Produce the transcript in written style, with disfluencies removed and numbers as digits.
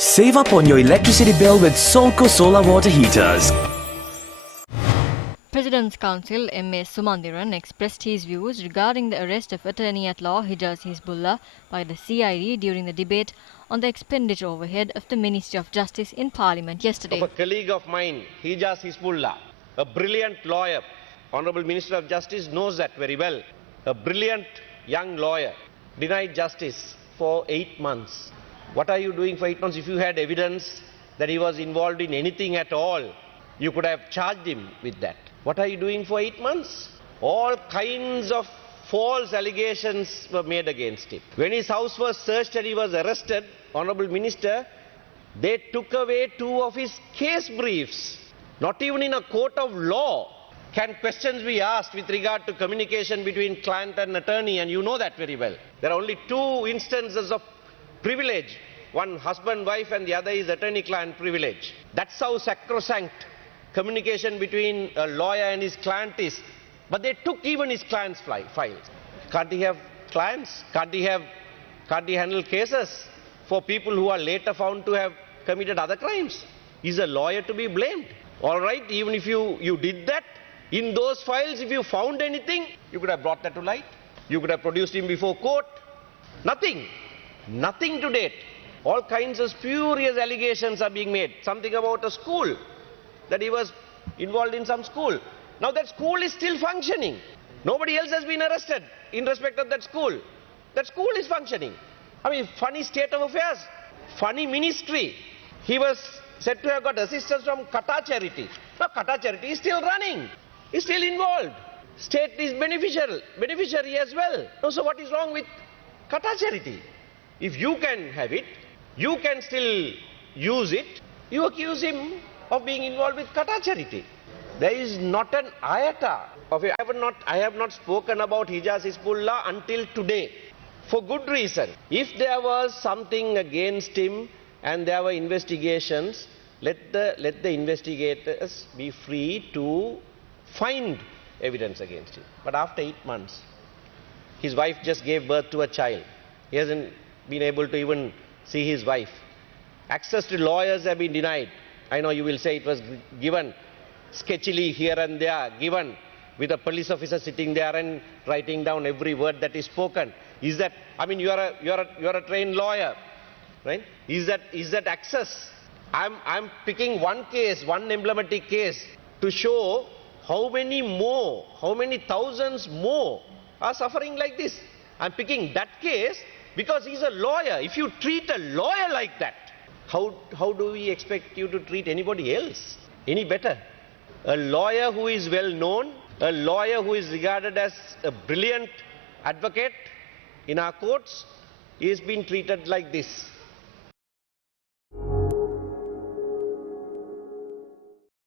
Save up on your electricity bill with Solco solar water heaters. President's Counsel M.A. Sumanthiran expressed his views regarding the arrest of Attorney-at-Law Hijaz Hezbollah by the CID during the debate on the expenditure overhead of the Ministry of Justice in Parliament yesterday. Of a colleague of mine, Hijaz Hezbollah, a brilliant lawyer, Honourable Minister of Justice knows that very well. A brilliant young lawyer, denied justice for 8 months. What are you doing for 8 months? If you had evidence that he was involved in anything at all, you could have charged him with that. What are you doing for 8 months? All kinds of false allegations were made against him. When his house was searched and he was arrested, Honourable Minister, they took away 2 of his case briefs. Not even in a court of law can questions be asked with regard to communication between client and attorney, and you know that very well. There are only 2 instances of privilege. One husband-wife and the other is attorney-client privilege. That's how sacrosanct communication between a lawyer and his client is. But they took even his client's files. Can't he have clients? Can't he handle cases for people who are later found to have committed other crimes? Is a lawyer to be blamed? All right, even if you did that, in those files, if you found anything, you could have brought that to light. You could have produced him before court. Nothing. Nothing to date. All kinds of spurious allegations are being made. Something about a school, that he was involved in some school. Now that school is still functioning. Nobody else has been arrested in respect of that school. That school is functioning. I mean, funny state of affairs. Funny ministry. He was said to have got assistance from Qatar Charity. Now Qatar Charity is still running. Is still involved. State is beneficiary as well. So what is wrong with Qatar Charity? If you can have it, you can still use it, you accuse him of being involved with Qatar Charity. There is not an iota of it. I have not spoken about Hijaz Hezbollah until today, for good reason. If there was something against him and there were investigations, let the investigators be free to find evidence against him. But after 8 months, his wife just gave birth to a child. He hasn't been able to even see his wife. Access to lawyers have been denied. I know you will say it was given sketchily here and there, given with a police officer sitting there and writing down every word that is spoken. Is that, I mean, you are a trained lawyer, right? Is that access? I'm picking one case, one emblematic case, to show how many thousands more are suffering like this. I'm picking that case because he's a lawyer. If you treat a lawyer like that, how do we expect you to treat anybody else any better? A lawyer who is well known, a lawyer who is regarded as a brilliant advocate in our courts, is being treated like this.